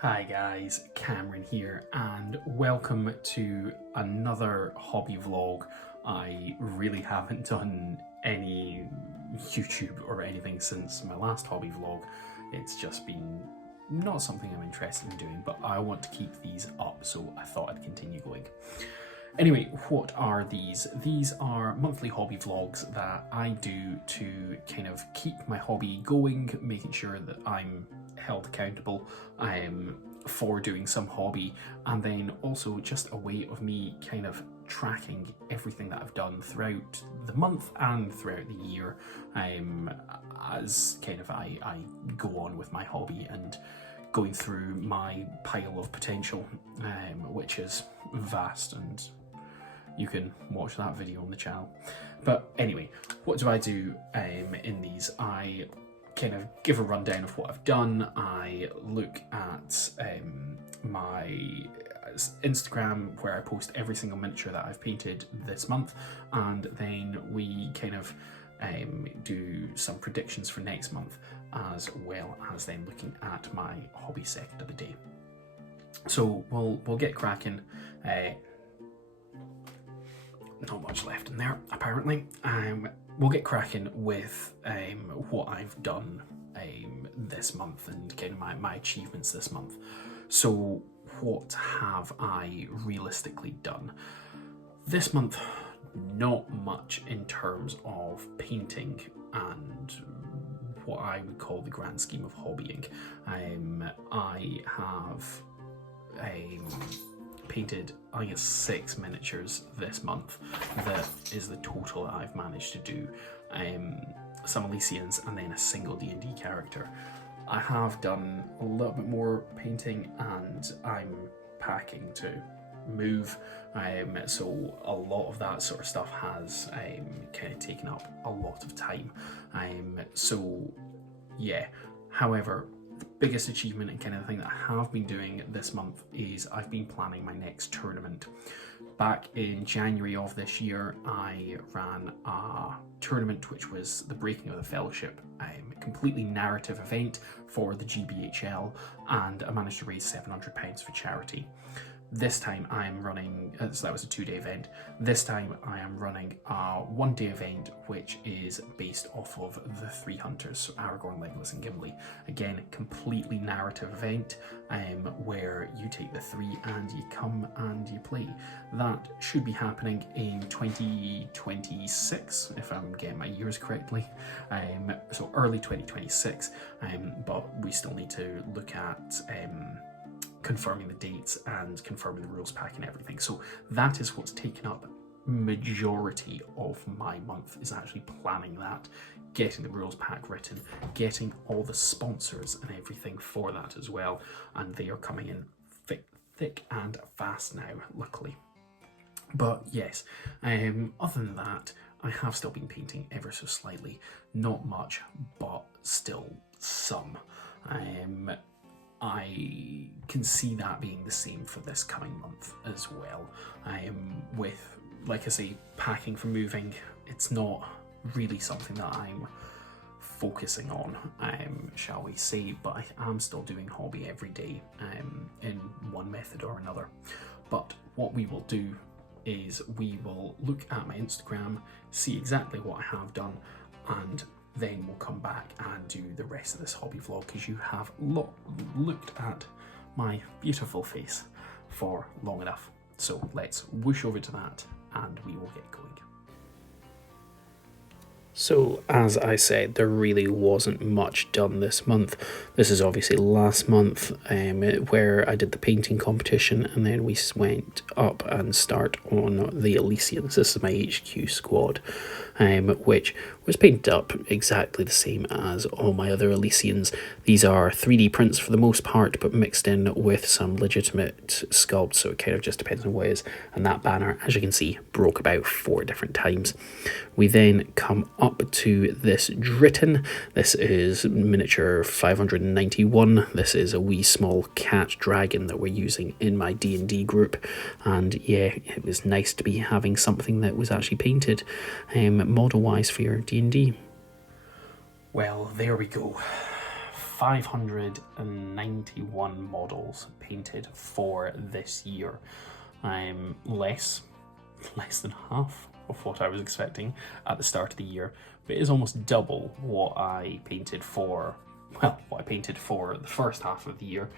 Hi guys, Cameron here and welcome to another hobby vlog. I really haven't done any YouTube or anything since my last hobby vlog. It's just been not something I'm interested in doing, but I want to keep these up, so I thought I'd continue going. Anyway, what are these? These are monthly hobby vlogs that I do to kind of keep my hobby going, making sure that I'm held accountable for doing some hobby, and then also just a way of me kind of tracking everything that I've done throughout the month and throughout the year, as kind of I go on with my hobby and going through my pile of potential, which is vast, and you can watch that video on the channel. But anyway, what do I do in these? I kind of give a rundown of what I've done. I look at my Instagram, where I post every single miniature that I've painted this month, and then we kind of do some predictions for next month, as well as then looking at my hobby second of the day. So we'll get cracking. Not much left in there, apparently. We'll get cracking with what I've done this month and kind of my achievements this month. So what have I realistically done? This month, not much in terms of painting and what I would call the grand scheme of hobbying. I have painted, I guess, 6 miniatures this month. That is the total that I've managed to do. Some Elysians and then a single D&D character. I have done a little bit more painting and I'm packing to move, so a lot of that sort of stuff has kind of taken up a lot of time. So yeah, however, the biggest achievement and kind of the thing that I have been doing this month is I've been planning my next tournament. Back in January of this year, I ran a tournament which was the Breaking of the Fellowship, a completely narrative event for the GBHL, and I managed to raise £700 for charity. This time I'm running, so that was a 2-day event. This time I am running a 1-day event which is based off of the 3 hunters, so Aragorn, Legolas and Gimli. Again, completely narrative event where you take the 3 and you come and you play. That should be happening in 2026, if I'm getting my years correctly. So early 2026, but we still need to look at confirming the dates and confirming the rules pack and everything. So that is what's taken up majority of my month, is actually planning that, getting the rules pack written, getting all the sponsors and everything for that as well, and they are coming in thick and fast now, luckily. But yes, other than that, I have still been painting ever so slightly. Not much, but still some. I can see that being the same for this coming month as well. With, like I say, packing for moving, it's not really something that I'm focusing on, shall we say, but I am still doing hobby every day in one method or another. But what we will do is we will look at my Instagram, see exactly what I have done, and then we'll come back and do the rest of this hobby vlog, because you have looked at my beautiful face for long enough. So let's whoosh over to that and we will get going. So, as I said, there really wasn't much done this month. This is obviously last month, where I did the painting competition, and then we went up and start on the Elysians. This is my HQ squad, which was painted up exactly the same as all my other Elysians. These are 3D prints for the most part, but mixed in with some legitimate sculpts, so it kind of just depends on what it is. And that banner, as you can see, broke about 4 different times. We then come up to this Dritin. This is miniature 591. This is a wee small cat dragon that we're using in my D&D group, and yeah, it was nice to be having something that was actually painted model wise for your D&D. Well, there we go. 591 models painted for this year. Less than half of what I was expecting at the start of the year, but it is almost double what I painted for, well, what I painted for the first half of the year,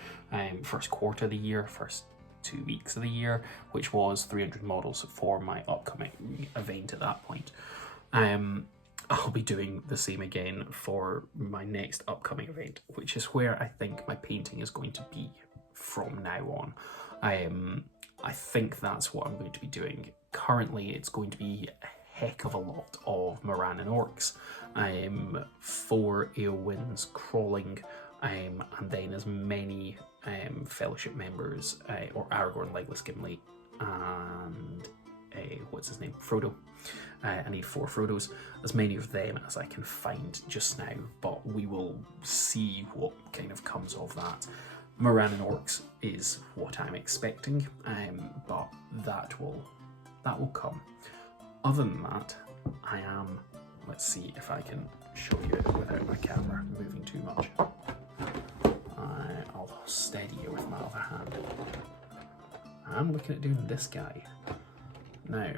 first quarter of the year, first 2 weeks of the year, which was 300 models for my upcoming event at that point. I'll be doing the same again for my next upcoming event, which is where I think my painting is going to be from now on. I think that's what I'm going to be doing. Currently, it's going to be a heck of a lot of Moran and Orcs, 4 Eowyn's crawling, and then as many Fellowship members, or Aragorn, Legolas, Gimli, and what's his name? Frodo. I need 4 Frodos, as many of them as I can find just now, but we will see what kind of comes of that. Moran and Orcs is what I'm expecting, but that will come. Other than that, I am, let's see if I can show you it without my camera moving too much. I'll steady you with my other hand. I'm looking at doing this guy. Now,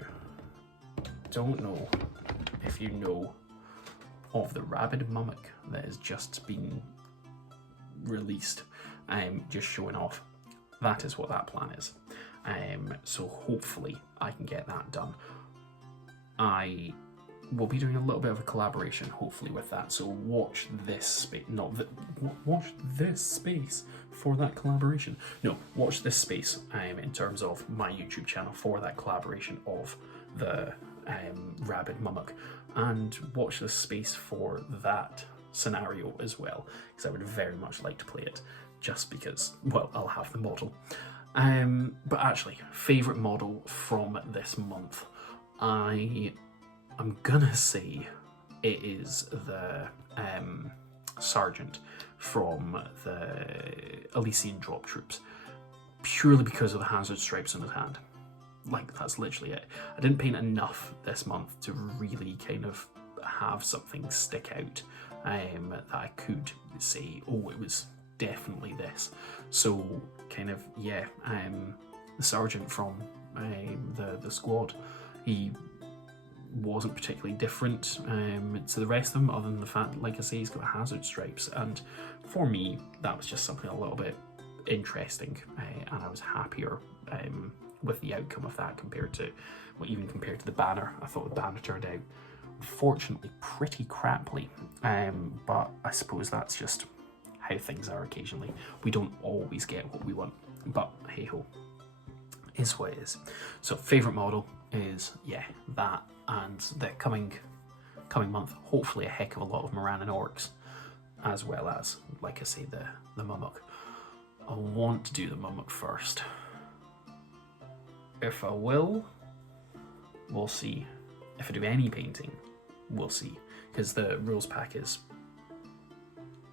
don't know if you know of the Rabid Mummock that has just been released, just showing off. That is what that plan is. So hopefully I can get that done. I will be doing a little bit of a collaboration, hopefully, with that. So watch this space, watch this space for that collaboration. No, watch this space in terms of my YouTube channel for that collaboration of the Rabid Mummock, and watch this space for that scenario as well, because I would very much like to play it, just because, well, I'll have the model. But actually, favourite model from this month, I'm gonna say it is the Sergeant from the Elysian Drop Troops, purely because of the hazard stripes on his hand. Like, that's literally it. I didn't paint enough this month to really kind of have something stick out that I could say, oh, it was definitely this. So kind of, yeah, the Sergeant from the squad, he wasn't particularly different to the rest of them, other than the fact, like I say, he's got hazard stripes, and for me that was just something a little bit interesting, and I was happier with the outcome of that compared to, well, even compared to the banner. I thought the banner turned out, unfortunately, pretty craply, but I suppose that's just how things are occasionally. We don't always get what we want, but hey ho, is what it is. So favourite model is, yeah, that, and the coming month, hopefully a heck of a lot of Moran and Orcs, as well as, like I say, the Mummock. I want to do the Mummock first. If I will, we'll see. If I do any painting, we'll see, because the rules pack is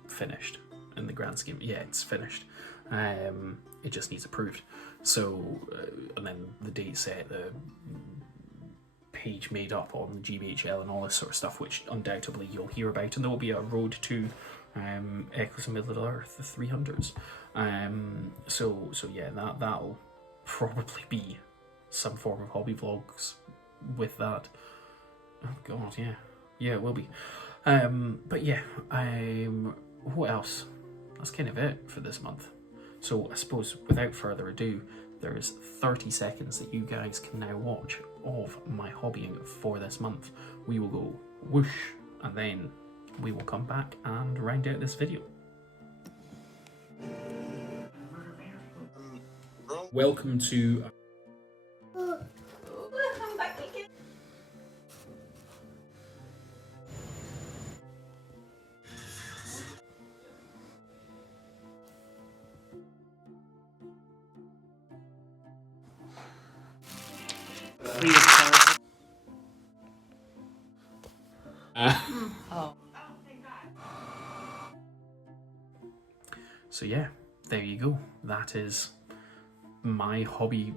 finished in the grand scheme. Yeah, it's finished. It just needs approved. So, and then the date set, the page made up on the GBHL and all this sort of stuff, which undoubtedly you'll hear about, and there will be a road to Echoes of Middle-earth, the 300s. So yeah, that'll probably be some form of hobby vlogs with that. Oh god, yeah, it will be. But yeah, what else? That's kind of it for this month. So I suppose without further ado, there is 30 seconds that you guys can now watch of my hobbying for this month. We will go whoosh, and then we will come back and round out this video. Welcome to... So yeah, there you go. That is my hobby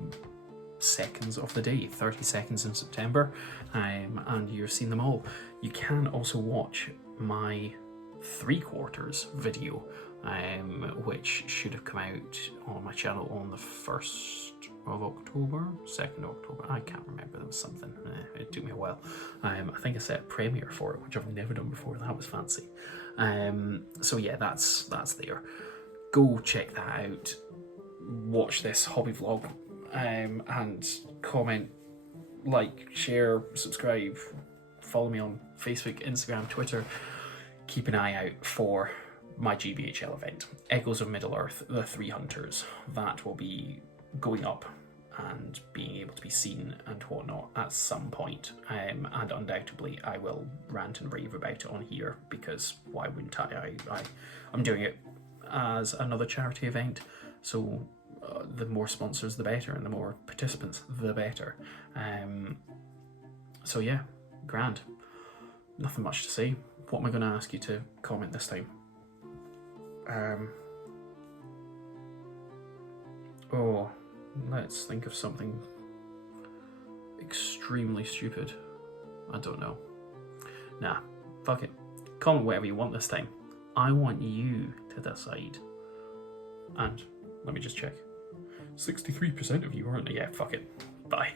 seconds of the day, 30 seconds in September, and you've seen them all. You can also watch my 3/4 video, which should have come out on my channel on the 1st of October, 2nd of October, I can't remember, there was something, it took me a while. I think I set a premiere for it, which I've never done before, that was fancy. So yeah, that's there. Go check that out, watch this hobby vlog, and comment, like, share, subscribe, follow me on Facebook, Instagram, Twitter. Keep an eye out for my GBHL event, Echoes of Middle-earth, The Three Hunters. That will be going up and being able to be seen and whatnot at some point. And undoubtedly I will rant and rave about it on here, because why wouldn't I? I'm doing it as another charity event, so the more sponsors the better, and the more participants the better. So yeah, grand. Nothing much to say. What am I going to ask you to comment this time? Oh, let's think of something extremely stupid. I don't know. Nah, fuck it. Comment whatever you want this time. I want you to decide. And let me just check. 63% of you aren't. Yeah, fuck it. Bye.